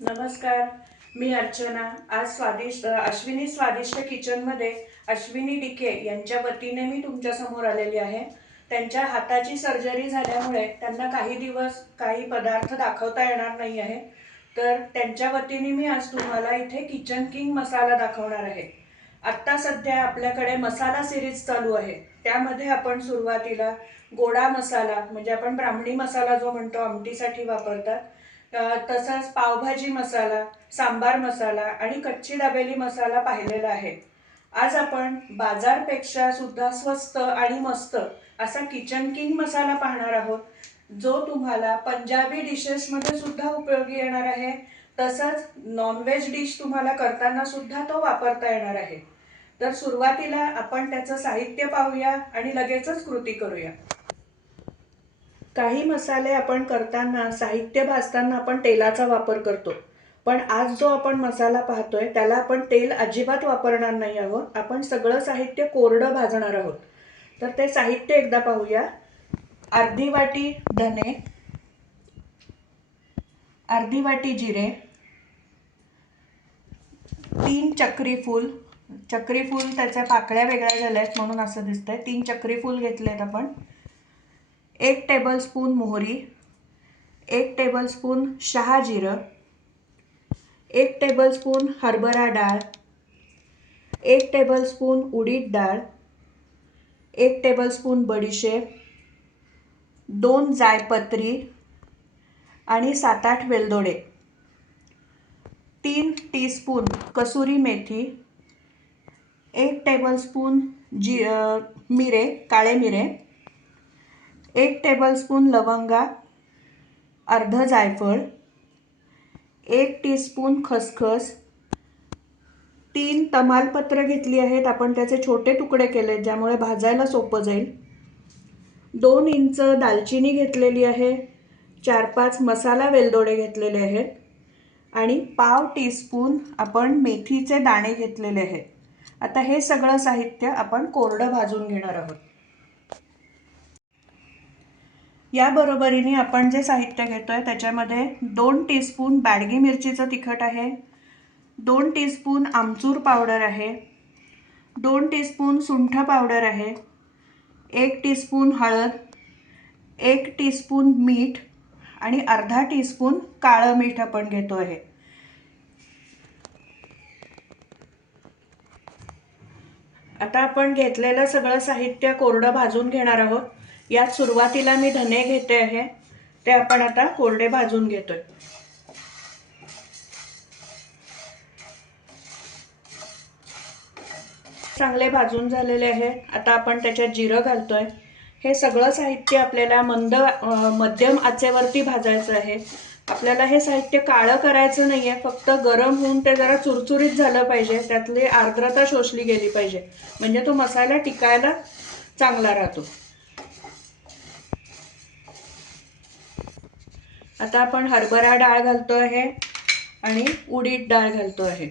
नमस्कार, मी अर्चना. आज अश्विनी स्वादिष्ट किचनमध्ये अश्विनी डिके यांच्या वतीने मी तुमच्या समोर आलेली आहे. त्यांच्या हाताची सर्जरी झाल्यामुळे त्यांना काही दिवस काही पदार्थ दाखवता येणार नाही आहे. तर त्यांच्या वतीने मी आज तुम्हाला इथे किचन किंग मसाला दाखवणार आहे. आत्ता सध्या आपल्याकडे मसाला सिरीज चालू आहे. त्यामध्ये आपण सुरुवातीला गोडा मसाला म्हणजे आपण ब्राह्मणी मसाला जो म्हणतो आमटीसाठी वापरतात, तसंच पावभाजी मसाला, सांबार मसाला आणि कच्ची दाबेली मसाला पाहिलेला आहे. आज आपण बाजारपेक्षा सुद्धा स्वस्त आणि मस्त असा किचन किंग मसाला पाहणार आहोत, जो तुम्हाला पंजाबी डिशेसमध्ये सुद्धा उपयोगी येणार आहे. तसंच नॉनव्हेज डिश तुम्हाला करताना सुद्धा तो वापरता येणार आहे. तर सुरुवातीला आपण त्याचं साहित्य पाहूया आणि लगेचच कृती करूया. काही मसाले आपण करताना साहित्य भाजताना आपण तेलाचा वापर करतो, पण आज जो आपण मसाला पाहतोय त्याला आपण तेल अजिबात वापरणार नाही आहोत. आपण सगळं साहित्य कोरडं भाजणार आहोत. तर ते साहित्य एकदा पाहूया. अर्धी वाटी धने, अर्धी वाटी जिरे, 3 चक्री फूल. चक्री फूल त्याच्या पाकळ्या वेगळ्या झाल्या आहेत म्हणून असं दिसतंय. 3 चक्री फूल घेतलेत आपण. 1 टेबलस्पून मोहरी, 1 टेबलस्पून शहाजिरं, 1 टेबलस्पून हरभरा डाळ, 1 टेबलस्पून उडीद डाळ, 1 टेबलस्पून बडीशेप, 2 जायपत्री आणि 7-8 वेलदोडे, 3 टीस्पून कसुरी मेथी, 1 टेबलस्पून मिरे, काळे मिरे, 1 टेबलस्पून लवंगा, अर्ध जायफळ, 1 टीस्पून खसखस, 3 तमालपत्र घेतली आहेत. आपण त्याचे छोटे तुकडे केले ज्यामुळे भाजायला सोपं जाईल. 2 इंच दालचिनी घेतलेली आहे. 4-5 मसाला वेलदोडे घेतलेले आहेत आणि पाव टीस्पून आपण मेथीचे दाणे घेतलेले आहेत. आता हे सगळं साहित्य आपण कोरडं भाजून घेणार आहोत. या बरोबरीने आपण जे साहित्य घेतोय त्याच्यामध्ये 2 टीस्पून बॅडगी मिरचीचं तिखट आहे, 2 टीस्पून आमचूर पावडर आहे, 2 टीस्पून सुंठ पावडर आहे, 1 टीस्पून हळद, 1 टीस्पून मीठ आणि अर्धा टीस्पून काळं मीठ आपण घेतो आहे. आता आपण घेतलेलं सगळं साहित्य कोरडं भाजून घेणार आहोत. यात सुरुवातीला मी धने घेते आहे, ते आपण आता कोरडे भाजून घेतोय. चांगले भाजून झालेले आहे. आता आपण त्याच्यात जिरं घालतोय. हे सगळं साहित्य आपल्याला मध्यम आचेवरती भाजायचं आहे. आपल्याला हे साहित्य काळं करायचं नाहीये, फक्त गरम होऊन ते जरा चुरचुरीत झालं पाहिजे. त्यातली आर्द्रता शोषली गेली पाहिजे, म्हणजे तो मसाला टिकायला चांगला राहतो. आता आपण हरभरा डाळ घालतो आहे आणि उडीद डाळ घालतो आहे.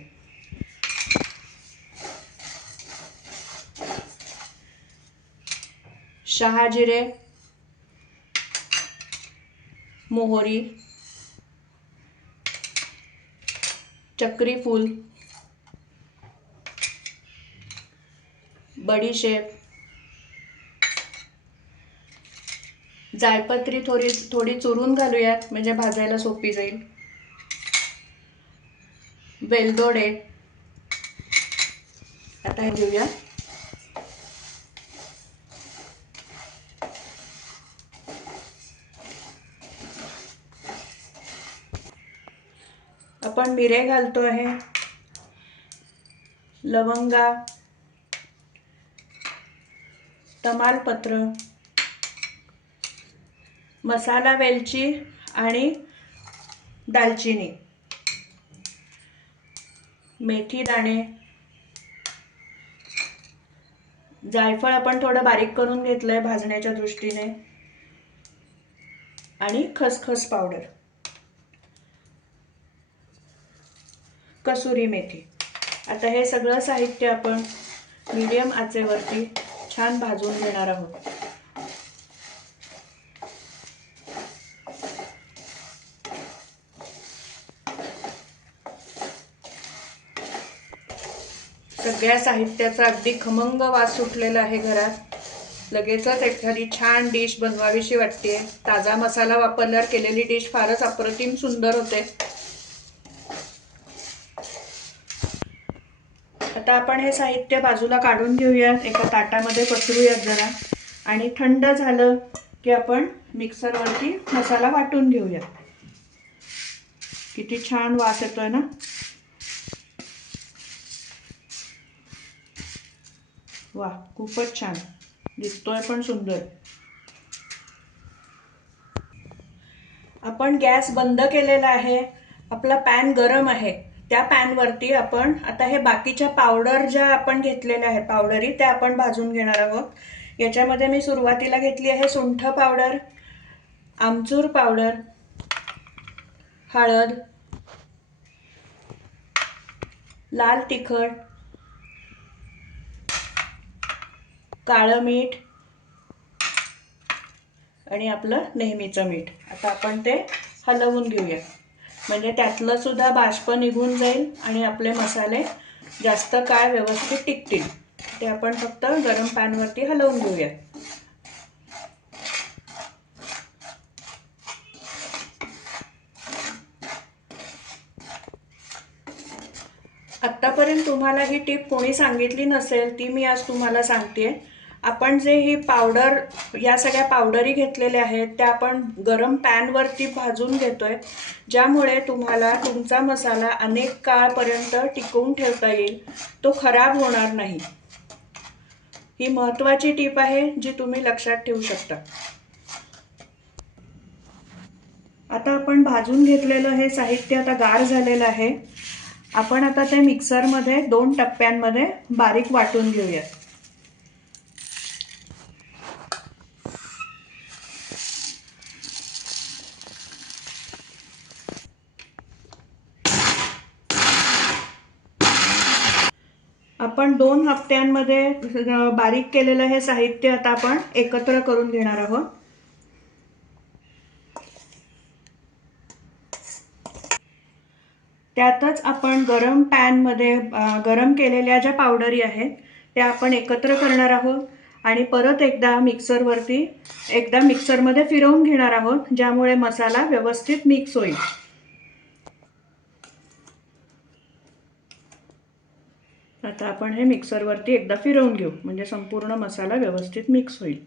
शहाजिरे, मोहरी, चक्री फूल, बडीशेप, जायपत्री थोडी चुरून घालूयात म्हणजे भाजायला सोपी जाईल. वेलदोडे आता हे घेऊया. आपण मिरे घालतो आहे, लवंगा, तमालपत्र, मसाला वेलची आणि दालचिनी, मेथी दाणे, जायफळ आपण थोडं बारीक करून घेतलंय भाजण्याच्या दृष्टीने आणि खसखस पावडर, कसुरी मेथी. आता हे सगळं साहित्य आपण मीडियम आचेवरती छान भाजून घेणार आहोत. सगळ्या साहित्याचा अगदी खमंग वास सुटलेला आहे घरात. लगेचच एखादी छान डिश बनवावीशी वाटते. ताजा मसाला वापरल्यावर केलेली डिश फारच अप्रतिम सुंदर होते. आता आपण हे साहित्य बाजूला काढून घेऊयात, एका ताटामध्ये पसरूयात जरा, आणि थंड झालं की आपण मिक्सरवरती मसाला वाटून घेऊया. किती छान वास येतोय ना. वा, खूपच छान दिसतोय पण सुंदर. आपण गॅस बंद केलेला आहे. आपला पॅन गरम आहे. त्या पॅनवरती आपण आता हे बाकीच्या पावडर ज्या आपण घेतलेल्या आहेत पावडरी, त्या आपण भाजून घेणार आहोत. याच्यामध्ये मी सुरुवातीला घेतली आहे सुंठ पावडर, आमचूर पावडर, हळद, लाल तिखट, काळं मीठ आणि आपलं नेहमीचं मीठ. आता आपण ते हलवून घेऊया, म्हणजे त्यातलं सुद्धा बाष्प निघून जाईल आणि आपले मसाले जास्त काळ व्यवस्थित टिकतील. ते आपण फक्त गरम पॅनवरती हलवून घेऊया. आत्तापर्यंत तुम्हाला ही टीप कोणी सांगितली नसेल, ती मी आज तुम्हाला सांगते. आपण जे ही पावडर, या सगळ्या पावडरी घेतलेल्या आहेत त्या आपण गरम पॅनवरती भाजून घेतोय, ज्यामुळे तुम्हाला तुमचा मसाला अनेक काळपर्यंत टिकवून ठेवता येईल, तो खराब होणार नाही. ही महत्त्वाची टीप आहे जी तुम्ही लक्षात ठेवू शकता. आता आपण भाजून घेतलेलं हे साहित्य आता गार झालेलं आहे. आपण आता ते मिक्सरमध्ये 2 टप्प्यांमध्ये बारीक वाटून घेऊया. आपण 2 हप्त्यांमध्ये बारीक केलेलं हे साहित्य आता आपण एकत्र करून घेणार आहोत. त्यातच आपण गरम पॅनमध्ये गरम केलेल्या ज्या पावडरी आहेत त्या आपण एकत्र करणार आहोत आणि परत एकदा मिक्सरमध्ये फिरवून घेणार आहोत, ज्यामुळे मसाला व्यवस्थित मिक्स होईल. आता आपण हे मिक्सरवरती एकदा फिरवून घेऊ, म्हणजे संपूर्ण मसाला व्यवस्थित मिक्स होईल.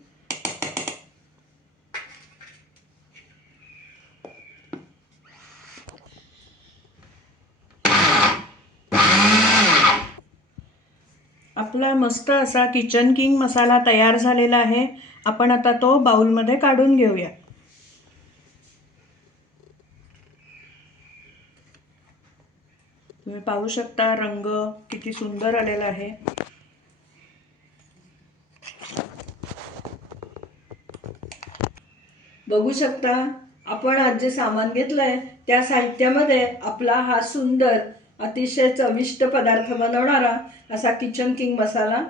आपला मस्त असा किचन किंग मसाला तयार झालेला आहे. आपण आता तो बाउलमध्ये काढून घेऊया. तुम्ही पाहू शकता रंग किती सुंदर आलेला आहे. बघू शकता आपण आज जे सामान घेतलंय त्या साहित्यामध्ये आपला हा सुंदर अतिशय चविष्ट पदार्थ बनवणारा असा किचन किंग मसाला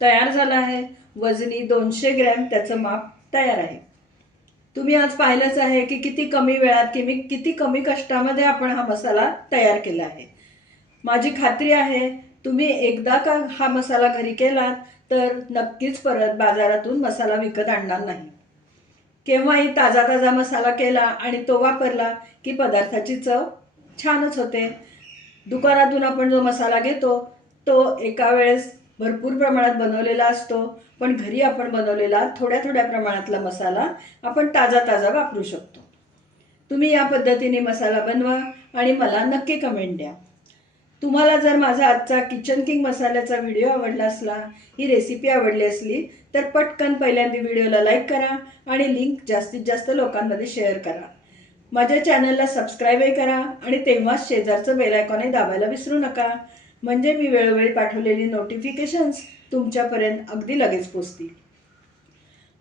तयार झाला आहे. वजनी 200 ग्रॅम त्याचं माप तयार आहे. तुम्ही आज पाहिलंच आहे की किती कमी वेळात किती कमी कष्टामध्ये आपण हा मसाला तयार केला आहे. माझी खात्री आहे तुम्ही एकदा का हा मसाला घरी केलात तर नक्कीच परत बाजारातून मसाला विकत आणणार नाही. केव्हाही ताजा ताजा मसाला केला आणि तो वापरला की पदार्थाची चव छानच होते. दुकानातून आपण जो मसाला घेतो तो एका वेळेस भरपूर प्रमाणात बनवलेला असतो, पण घरी आपण बनवलेला थोड्या थोड्या प्रमाणातला मसाला आपण ताजा ताजा वापरू शकतो. तुम्ही या पद्धतीने मसाला बनवा आणि मला नक्की कमेंट द्या. तुम्हाला जर माझा आजचा किचन किंग मसाल्याचा व्हिडिओ आवडला असला, ही रेसिपी आवडली असली तर पटकन पहिल्यांदा व्हिडिओला लाईक करा आणि लिंक जास्तीत जास्त लोकांमध्ये शेअर करा. माझ्या चॅनलला सबस्क्राईबही करा आणि तेव्हाच शेजारचं बेल आयकॉन दाबायला विसरू नका, म्हणजे मी वेळोवेळी पाठवलेली नोटिफिकेशन्स तुमच्यापर्यंत अगदी लगेच पोहोचतील.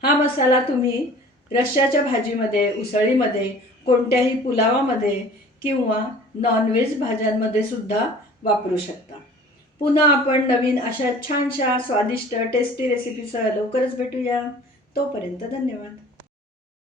हा मसाला तुम्ही रश्श्याच्या भाजीमध्ये, उसळीमध्ये, कोणत्याही पुलावामध्ये किंवा नॉनव्हेज भाज्यांमध्ये सुद्धा वापरू शकता. पुन्हा आपण नवीन अशा छानशा स्वादिष्ट टेस्टी रेसिपीसह लवकरच भेटूया. तोपर्यंत धन्यवाद.